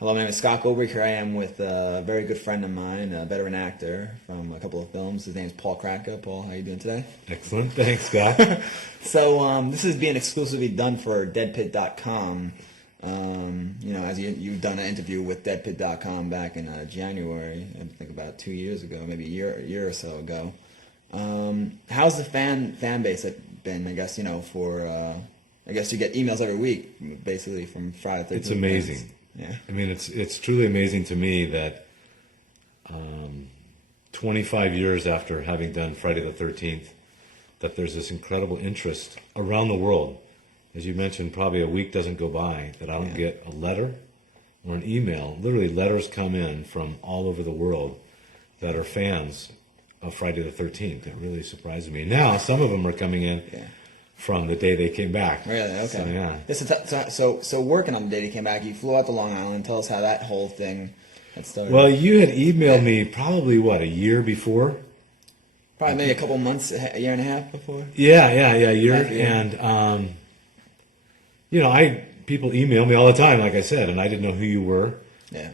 Hello, my name is Scott Goldberg. Here I am with a very good friend of mine, a veteran actor from a couple of films. His name is Paul Kratka. Paul, how are you doing today? Excellent. Thanks, Scott. So this is being exclusively done for DEADPIT.com. As you've done an interview with DEADPIT.com back in January, I think about 2 years ago, maybe a year or so ago. How's the fan base been? I guess I guess you get emails every week, basically from Friday the 13th. It's amazing. Fans. Yeah. I mean, it's truly amazing to me that 25 years after having done Friday the 13th, that there's this incredible interest around the world. As you mentioned, probably a week doesn't go by that I don't get a letter or an email. Literally, letters come in from all over the world that are fans of Friday the 13th. It really surprises me. Now, some of them are coming in from the day they came back. Really? Okay. So, yeah. So working on the day they came back, you flew out to Long Island. Tell us how that whole thing had started. Well, you had emailed me probably, a year before? Probably maybe a couple months, a year and a half before? Yeah, a year. And, people email me all the time, like I said, and I didn't know who you were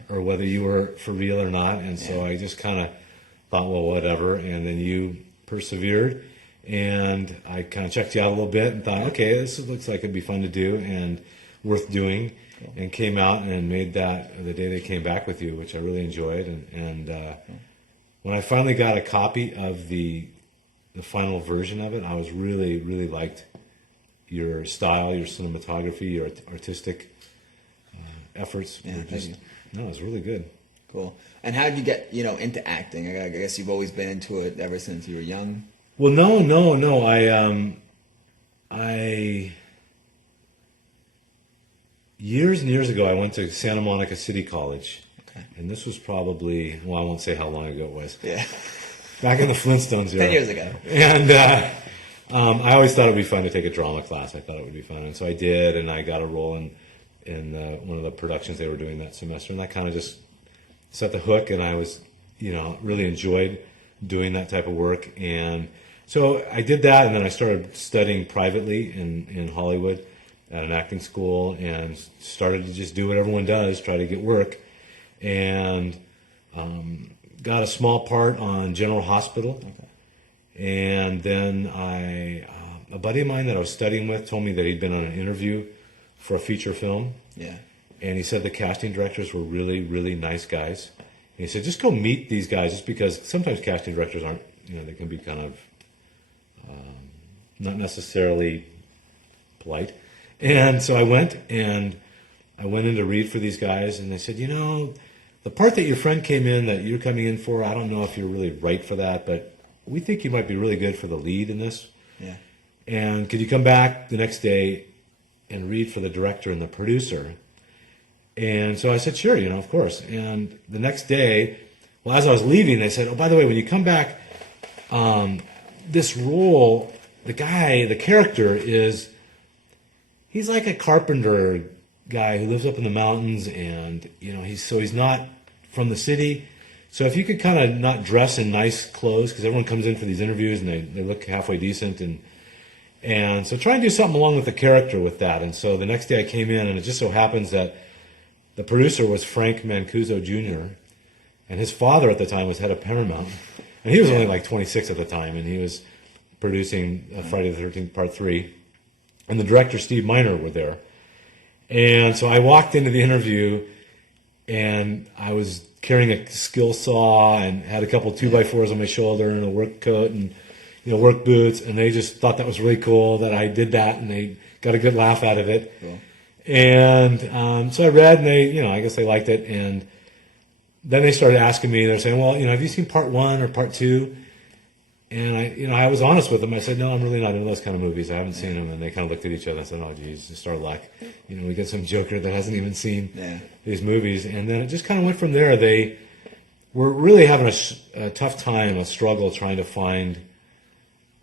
or whether you were for real or not. And so I just kind of thought, well, whatever. And then you persevered. And I kind of checked you out a little bit and thought, okay, this looks like it'd be fun to do and worth doing. Cool. And came out and made that the day they came back with you, which I really enjoyed. And when I finally got a copy of the final version of it, I was really, really liked your style, your cinematography, your artistic efforts. Yeah, thank you. No, it was really good. Cool. And how did you get into acting? I guess you've always been into it ever since you were young. Well, no. I years and years ago, I went to Santa Monica City College, and this was probably, I won't say how long ago it was. Yeah. Back in the Flintstones era. 10 years ago. And I always thought it would be fun to take a drama class. I thought it would be fun, and so I did, and I got a role in one of the productions they were doing that semester, and that kind of just set the hook, and I was, really enjoyed doing that type of work. And so I did that, and then I started studying privately in Hollywood at an acting school and started to just do what everyone does, try to get work. And got a small part on General Hospital. Okay. And then a buddy of mine that I was studying with told me that he'd been on an interview for a feature film. Yeah. And he said the casting directors were really, really nice guys. And he said, just go meet these guys, just because sometimes casting directors aren't, they can be kind of not necessarily polite. And so I went in to read for these guys, and they said, the part that your friend came in that you're coming in for, I don't know if you're really right for that, but we think you might be really good for the lead in this. Yeah. And could you come back the next day and read for the director and the producer? And so I said, sure, of course. And the next day, as I was leaving, they said, oh, by the way, when you come back, this role, the character he's like a carpenter guy who lives up in the mountains, and, he's not from the city. So if you could kind of not dress in nice clothes, because everyone comes in for these interviews and they look halfway decent, and so try and do something along with the character with that. And so the next day I came in, and it just so happens that the producer was Frank Mancuso Jr., and his father at the time was head of Paramount, and he was only like 26 at the time, and he was producing Friday the 13th Part 3, and the director Steve Miner were there. And so I walked into the interview, and I was carrying a skill saw and had a couple 2x4s on my shoulder and a work coat and work boots, and they just thought that was really cool that I did that, and they got a good laugh out of it. Cool. And so I read, and they, I guess they liked it, and then they started asking me. They're saying, well, have you seen Part 1 or Part 2? And I was honest with them. I said, no, I'm really not into those kind of movies. I haven't seen them. And they kind of looked at each other and said, oh, geez, just our luck. We get some joker that hasn't even seen these movies. And then it just kind of went from there. They were really having a tough time, a struggle trying to find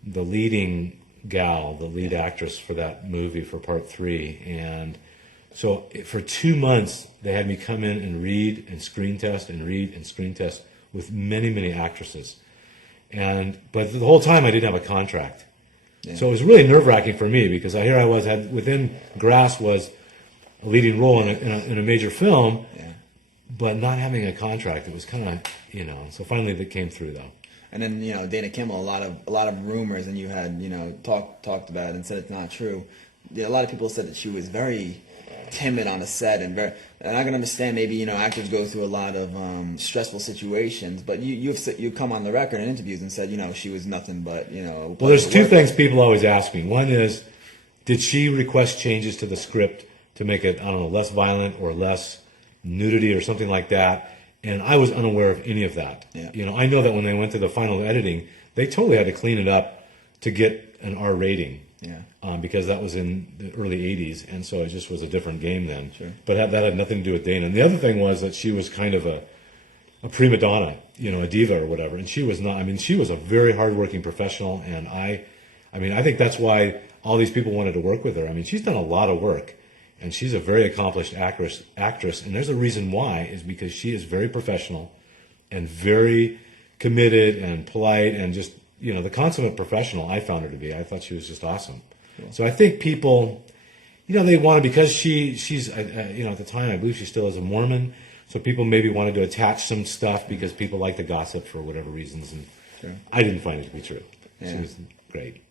the leading gal, the lead actress for that movie for Part 3. And so for 2 months, they had me come in and read and screen test and read and screen test with many, many actresses. But the whole time I didn't have a contract. Yeah. So it was really nerve-wracking for me, because here I was, within Grass was a leading role in a major film, but not having a contract, it was kind of, so finally that came through though. And then Dana Kimmel, a lot of rumors, and you had talked about it and said it's not true. Yeah, a lot of people said that she was very timid on the set and I can understand maybe actors go through a lot of stressful situations, but you've come on the record in interviews and said she was nothing but Well, there's two things people always ask me. One is, did she request changes to the script to make it, I don't know, less violent or less nudity or something like that? And I was unaware of any of that. Yeah. I know that when they went to the final editing, they totally had to clean it up to get an R rating. Yeah. Because that was in the early 80s, and so it just was a different game then. Sure. But that had nothing to do with Dana. And the other thing was that she was kind of a prima donna, a diva or whatever, and she was not. I mean, she was a very hardworking professional, and I think that's why all these people wanted to work with her. I mean, she's done a lot of work, and she's a very accomplished actress, and there's a reason why, is because she is very professional and very committed and polite and just, the consummate professional I found her to be. I thought she was just awesome. Cool. So I think people, they wanted, because she's, at the time, I believe she still is a Mormon, so people maybe wanted to attach some stuff because people like to gossip for whatever reasons, and sure. I didn't find it to be true. Yeah. She was great.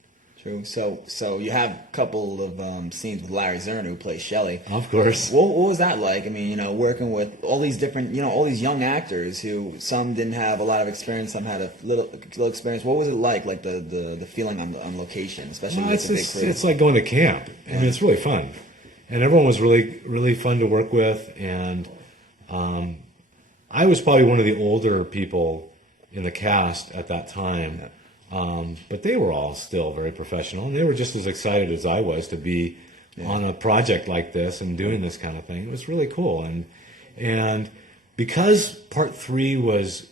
True. So you have a couple of scenes with Larry Zerner, who plays Shelley. Of course. What was that like? I mean, working with all these different, all these young actors who some didn't have a lot of experience, some had a little experience. What was it like the feeling on location, especially with the big crew? It's like going to camp. I mean, it's really fun, and everyone was really, really fun to work with. And I was probably one of the older people in the cast at that time. Yeah. But they were all still very professional, and they were just as excited as I was to be on a project like this and doing this kind of thing. It was really cool, and because Part 3 was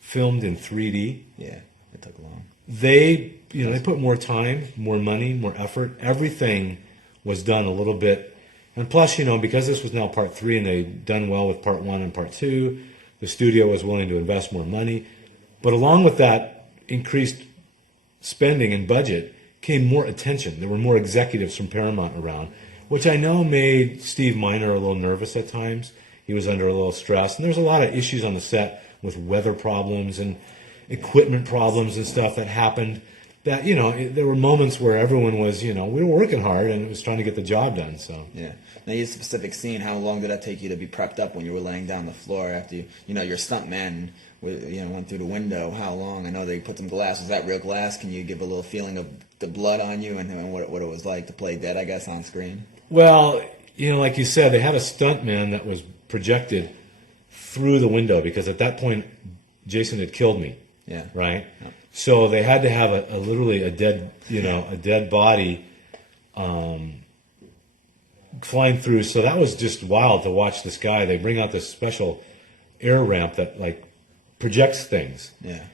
filmed in 3D, yeah, it took long. They put more time, more money, more effort. Everything was done a little bit, and plus, because this was now Part 3 and they'd done well with Part 1 and Part 2, the studio was willing to invest more money. But along with that increased spending and budget came more attention. There were more executives from Paramount around, which I know made Steve Miner a little nervous at times. He was under a little stress. And there's a lot of issues on the set with weather problems and equipment problems and stuff that happened that, there were moments where everyone was, we were working hard and it was trying to get the job done. So yeah. Now, you specific scene, how long did that take you to be prepped up when you were laying down the floor after your stunt man went through the window? How long? I know they put some glass. Was that real glass? Can you give a little feeling of the blood on you and what it was like to play dead, I guess, on screen? Well, like you said, they had a stunt man that was projected through the window because at that point Jason had killed me. Yeah. Right. Yeah. So they had to have literally a dead body flying through. So that was just wild to watch this guy. They bring out this special air ramp that projects things. Yeah.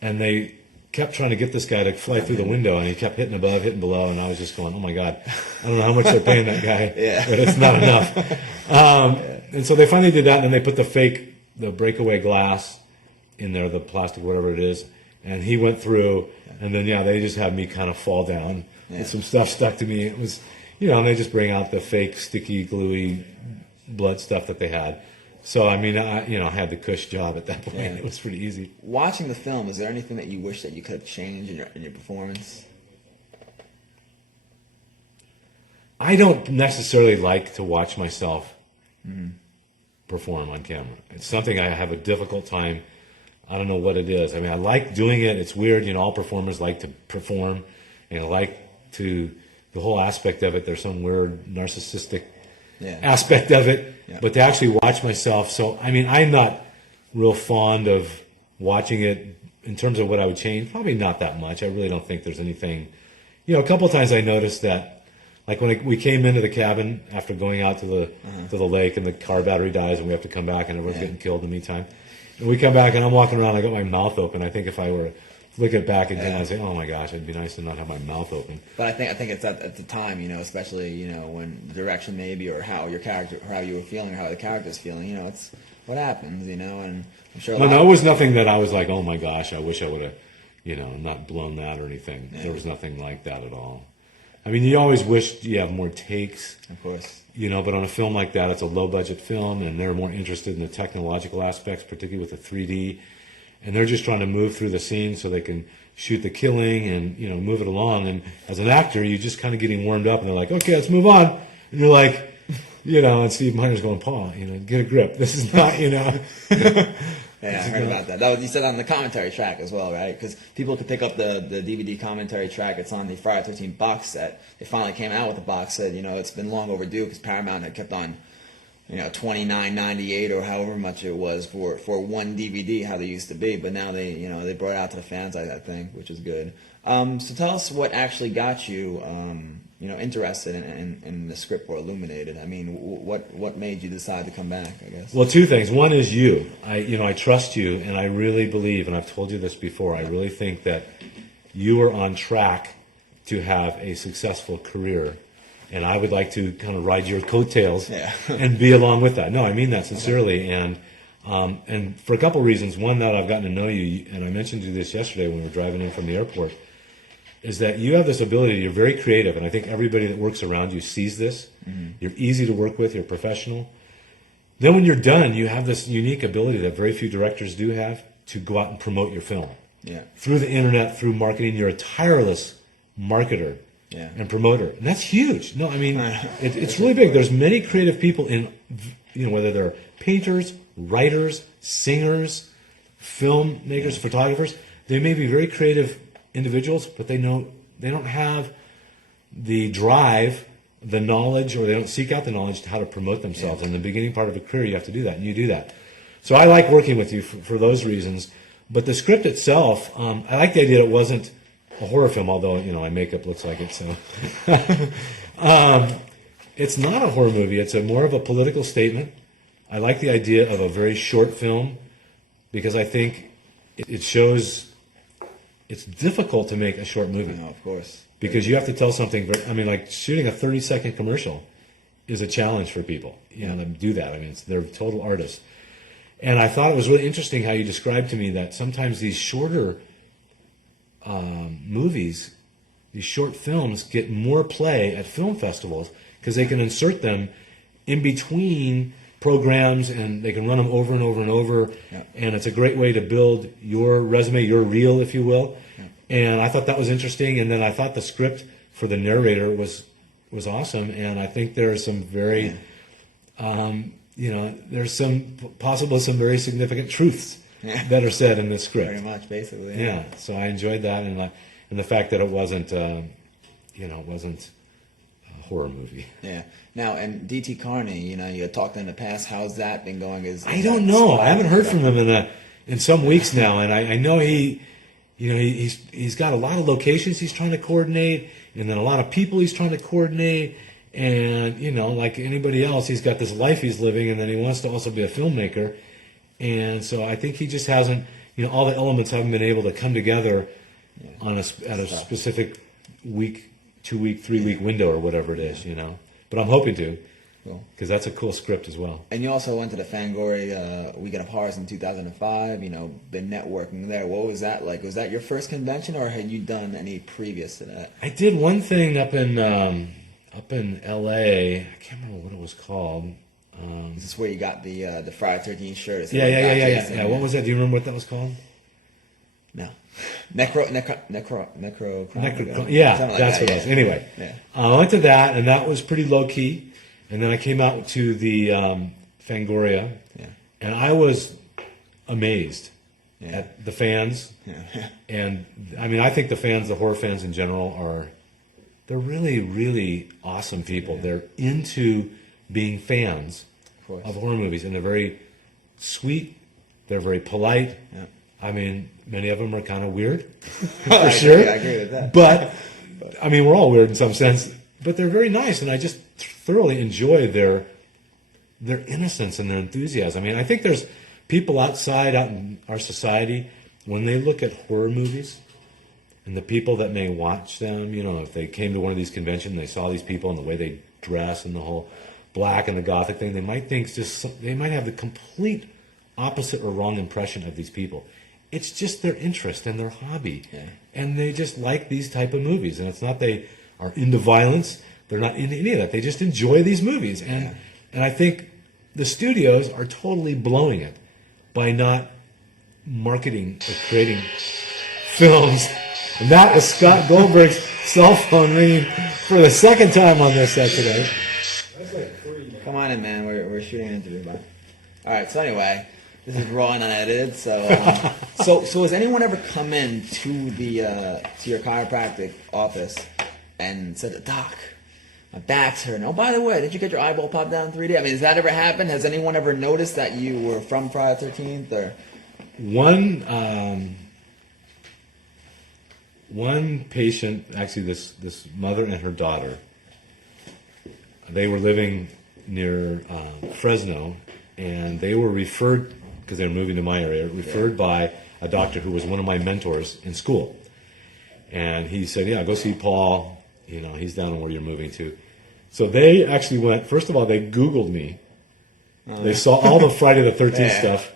And they kept trying to get this guy to fly through the window, and he kept hitting above, hitting below, and I was just going, oh my God, I don't know how much they're paying that guy, yeah. but it's not enough. And so they finally did that, and then they put the breakaway glass in there, the plastic, whatever it is, and he went through, and then, they just had me kind of fall down with some stuff stuck to me. It was, and they just bring out the fake sticky, gluey blood stuff that they had. So, I mean, I had the cush job at that point. Yeah. It was pretty easy. Watching the film, is there anything that you wish that you could have changed in your performance? I don't necessarily like to watch myself perform on camera. It's something I have a difficult time. I don't know what it is. I mean, I like doing it. It's weird. All performers like to perform, and I like the whole aspect of it. There's some weird narcissistic aspect of it, but to actually watch myself. So, I mean, I'm not real fond of watching it in terms of what I would change. Probably not that much. I really don't think there's anything. A couple of times I noticed that, like when we came into the cabin after going out to the lake and the car battery dies and we have to come back and everyone's getting killed in the meantime. And we come back and I'm walking around, I got my mouth open. I think if I were to look at back again, I'd say, oh my gosh, it'd be nice to not have my mouth open. But I think it's at the time, especially, when direction maybe, or how your character, how you were feeling, or how the character's feeling, it's what happens, and I'm sure. No, it was nothing that I was like, oh my gosh, I wish I would have, not blown that or anything. Yeah. There was nothing like that at all. I mean, you always wish you have more takes, Of course. you know, but on a film like that, it's a low-budget film, and they're more interested in the technological aspects, particularly with the 3D, and they're just trying to move through the scene so they can shoot the killing and, you know, move it along. And as an actor, you're just kind of getting warmed up, and they're like, okay, let's move on. And you're like, you know, and Steve Miner's going, Paul, you know, get a grip. This is not, you know. Yeah, I heard about that. That was, you said on the commentary track as well, right? Because people could pick up the DVD commentary track. It's on the Friday 13 box set. They finally came out with the box set. You know, it's been long overdue because Paramount had kept on, you know, $29.98 or however much it was for one DVD, how they used to be. But now they, you know, they brought it out to the fans, I think, which is good. So tell us what actually got you, you know, interested in the script for Illuminated. I mean, what made you decide to come back, I guess? Well, two things. One is you. I trust you, and I really believe, and I've told you this before, I really think that you are on track to have a successful career, and I would like to kind of ride your coattails and be along with that. No, I mean that sincerely, and for a couple of reasons. One, that I've gotten to know you, and I mentioned you this yesterday when we were driving in from the airport, is that you have this ability, you're very creative, and I think everybody that works around you sees this. Mm-hmm. You're easy to work with, you're professional. Then when you're done, you have this unique ability that very few directors do have to go out and promote your film. Yeah. Through the internet, through marketing, you're a tireless marketer and promoter. And that's huge. No, I mean, it's really big. There's many creative people in, you know, whether they're painters, writers, singers, filmmakers, photographers. They may be very creative individuals, but they don't have the drive, the knowledge, or they don't seek out the knowledge to how to promote themselves. In the beginning part of a career, you have to do that, and you do that. So I like working with you for those reasons. But the script itself, I like the idea that it wasn't a horror film, although, you know, my makeup looks like it. So it's not a horror movie. It's more of a political statement. I like the idea of a very short film because I think it shows it's difficult to make a short movie. No, of course. Because you have to tell something very, I mean, like shooting a 30-second commercial is a challenge for people, you know, to do that. I mean, they're total artists. And I thought it was really interesting how you described to me that sometimes these shorter movies, these short films, get more play at film festivals because they can insert them in between programs and they can run them over and over and over. Yeah. And it's a great way to build your resume, your reel, if you will. Yeah. And I thought that was interesting. And then I thought the script for the narrator was awesome. And I think there are some very... you know, there's some very significant truths that are said in this script. Very much, basically. Yeah. So I enjoyed that, and the fact that it wasn't, you know, it wasn't a horror movie. Yeah. Now, and D.T. Carney, you know, you had talked in the past. How's that been going? I don't know. I haven't heard from him in some weeks now, and I know he's got a lot of locations he's trying to coordinate, and then a lot of people he's trying to coordinate. And, you know, like anybody else, he's got this life he's living, and then he wants to also be a filmmaker. And so I think he just hasn't, you know, all the elements haven't been able to come together at a specific week, 2-week, 3-week window or whatever it is, you know. But I'm hoping to, because that's a cool script as well. And you also went to the Fangoria Weekend of Horrors in 2005, you know, been networking there. What was that like? Was that your first convention, or had you done any previous to that? I did one thing up in L.A. I can't remember what it was called. This is where you got the Friday 13 shirt. Yeah. What was that? Do you remember what that was called? No. Necro. Yeah, that's what it was. Anyway, I went to that, and that was pretty low key. And then I came out to the Fangoria, and I was amazed at the fans. Yeah. And I mean, I think the fans, the horror fans in general, they're really, really awesome people. Yeah. They're into being fans of horror movies, and they're very sweet. They're very polite. Yeah. I mean, many of them are kind of weird, for sure. I agree with that. But, I mean, we're all weird in some sense. But they're very nice, and I just thoroughly enjoy their innocence and their enthusiasm. I mean, I think there's people out in our society, when they look at horror movies, and the people that may watch them, you know, if they came to one of these conventions and they saw these people and the way they dress and the whole black and the gothic thing, they might have the complete opposite or wrong impression of these people. It's just their interest and their hobby. Yeah. And they just like these type of movies. And it's not they are into violence. They're not into any of that. They just enjoy these movies. And I think the studios are totally blowing it by not marketing or creating films. And that was Scott Goldberg's cell phone ringing for the second time on this set today. Come on in, man. We're shooting an interview. All right. So anyway, this is raw and unedited. So, so has anyone ever come in to your chiropractic office and said, "Doc, my back's hurting. Oh, by the way, did you get your eyeball popped down in 3D?" I mean, has that ever happened? Has anyone ever noticed that you were from Friday the 13th? Or one patient, actually, this mother and her daughter, they were living near Fresno, and they were referred, because they were moving to my area, referred by a doctor who was one of my mentors in school. And he said, "Yeah, go see Paul. You know, he's down where you're moving to." So they actually went, first of all, they Googled me. They saw all the Friday the 13th stuff.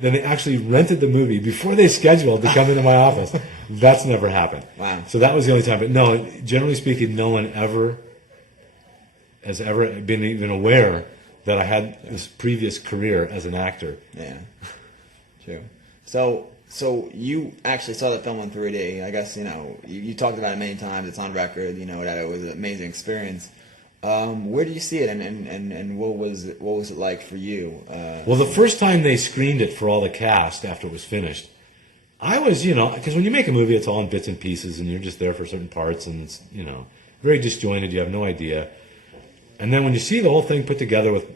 Then they actually rented the movie before they scheduled to come into my office. That's never happened. Wow. So that was the only time. But no, generally speaking, no one has ever been even aware that I had this previous career as an actor. Yeah, true. So you actually saw the film in 3D. I guess, you talked about it many times. It's on record, that it was an amazing experience. Where do you see it, and what was it like for you? Well, the first time they screened it for all the cast after it was finished, I was, because when you make a movie, it's all in bits and pieces, and you're just there for certain parts, and it's, very disjointed. You have no idea. And then when you see the whole thing put together with,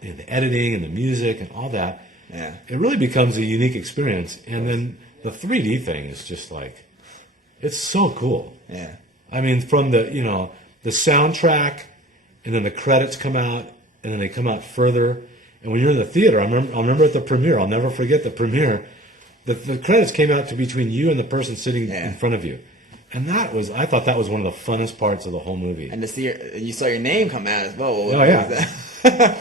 the editing and the music and all that, it really becomes a unique experience. And then the 3D thing is just like, it's so cool. Yeah. I mean, from the soundtrack, and then the credits come out, and then they come out further. And when you're in the theater, I remember at the premiere, I'll never forget the premiere, the credits came out to between you and the person sitting in front of you. And I thought that was one of the funnest parts of the whole movie. And to see you saw your name come out as well. Oh, yeah.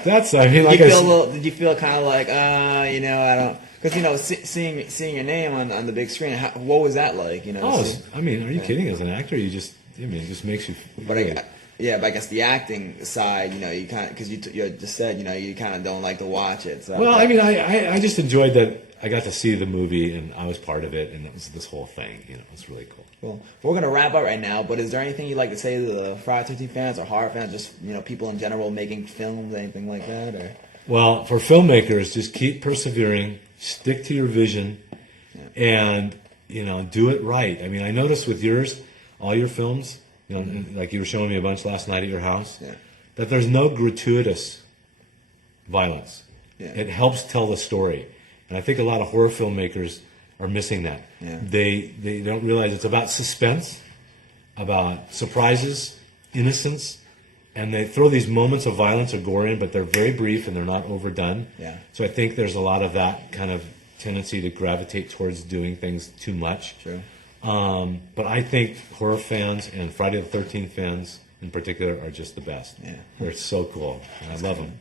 That's, I mean, like did you feel kind of like, I don't, because, seeing your name on the big screen, what was that like, I mean, are you kidding? As an actor, it just makes you feel but I guess the acting side, you kind of, because you just said, you kind of don't like to watch it. So. Well, I mean, I just enjoyed that I got to see the movie, and I was part of it, and it was this whole thing, it's really cool. Cool. We're going to wrap up right now, but is there anything you'd like to say to the Friday the 13th fans or horror fans, just, people in general making films, anything like that? Or? Well, for filmmakers, just keep persevering, stick to your vision, and, do it right. I mean, I noticed with yours, all your films, like you were showing me a bunch last night at your house, that there's no gratuitous violence. Yeah. It helps tell the story. And I think a lot of horror filmmakers are missing that. Yeah. They don't realize it's about suspense, about surprises, innocence, and they throw these moments of violence or gore in, but they're very brief and they're not overdone. Yeah. So I think there's a lot of that kind of tendency to gravitate towards doing things too much. True. But I think horror fans and Friday the 13th fans in particular are just the best. Yeah. They're so cool. And I love them.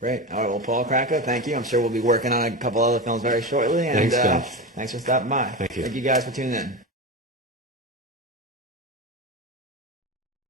Great. All right. Well, Paul Kratka, thank you. I'm sure we'll be working on a couple other films very shortly. And Thanks, Scott. thanks for stopping by. Thank you. Thank you guys for tuning in.